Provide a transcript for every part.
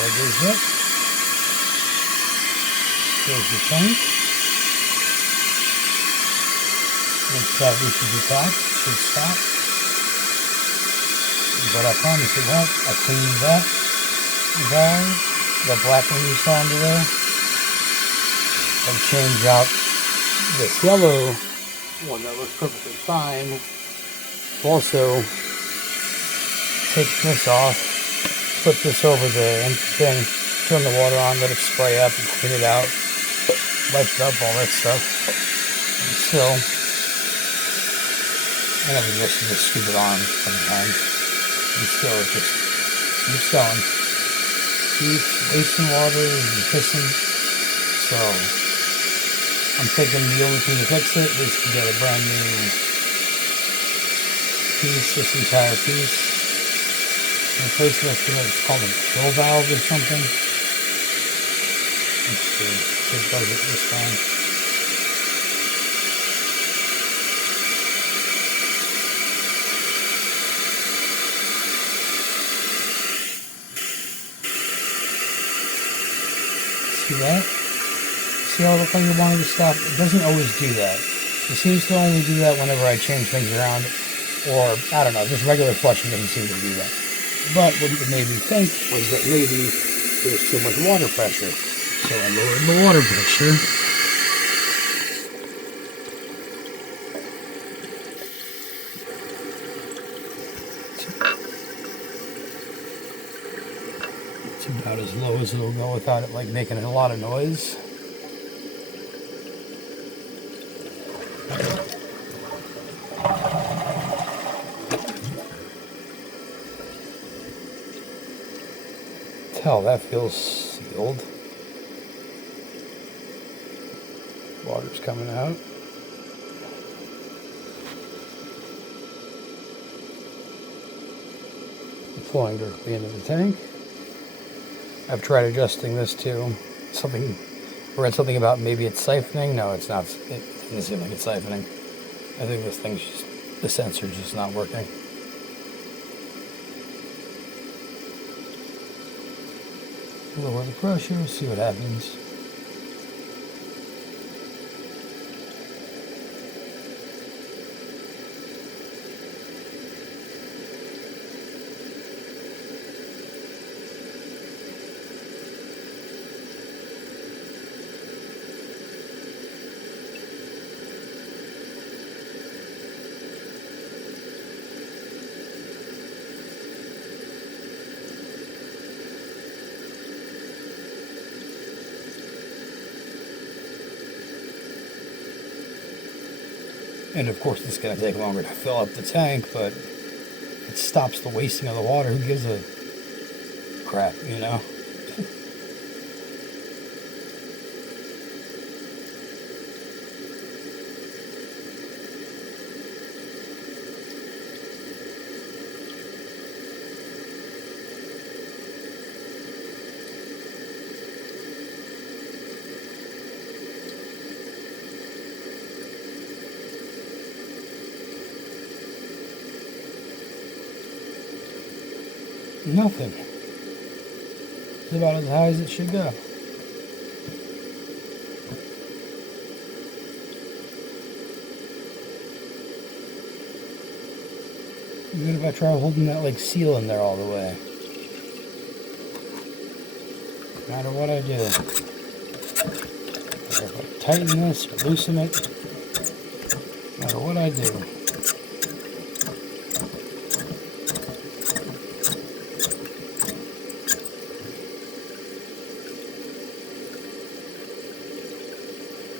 water goes up. Fills the tank. Once that reaches the top, it should stop. But I promise it won't. I cleaned that valve, the black one you saw under there. I've changed out this yellow one that looks perfectly fine. Also, take this off, flip this over the empty thing, turn the water on, let it spray up and clean it out, light it up, all that stuff. And still, I never just scoop it on sometimes. And still, it just keeps going. Keeps wasting water and pissing. So, I'm thinking the only thing to fix it is to get a brand new piece, this entire piece. Replace it with it's called a fill valve or something. Let's see if it does it this time. See that? See how it looked like it wanted to stop? It doesn't always do that. It seems to only do that whenever I change things around, or I don't know, just regular flushing doesn't seem to do that. But what it made me think was that maybe there's too much water pressure. So I lowered the water pressure. It's about as low as it'll go without it like making a lot of noise. Hell, that feels sealed. Water's coming out. Flowing directly into the tank. I've tried adjusting this too. I read something about maybe it's siphoning. No, it's not. It doesn't seem like it's siphoning. I think this thing's just, the sensor's just not working. Lower the pressure, see what happens. And of course it's going to take longer to fill up the tank, but it stops the wasting of the water. Who gives a crap, you know? Nothing. It's about as high as it should go. Even if I try holding that like seal in there all the way. No matter what I do. Whether if I tighten this or loosen it. No matter what I do.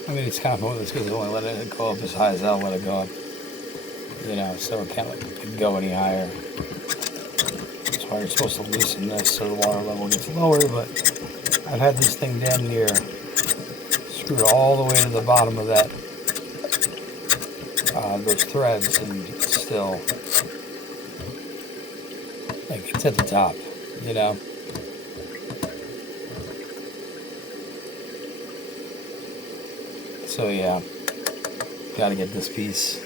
I mean, it's kind of pointless because it's only letting it go up as high as I'll let it go up. You know, so it can't let it go any higher. That's why you're supposed to loosen this so the water level gets lower, but I've had this thing damn near screwed all the way to the bottom of that, those threads, and still, like, it's at the top, you know? So yeah, gotta get this piece.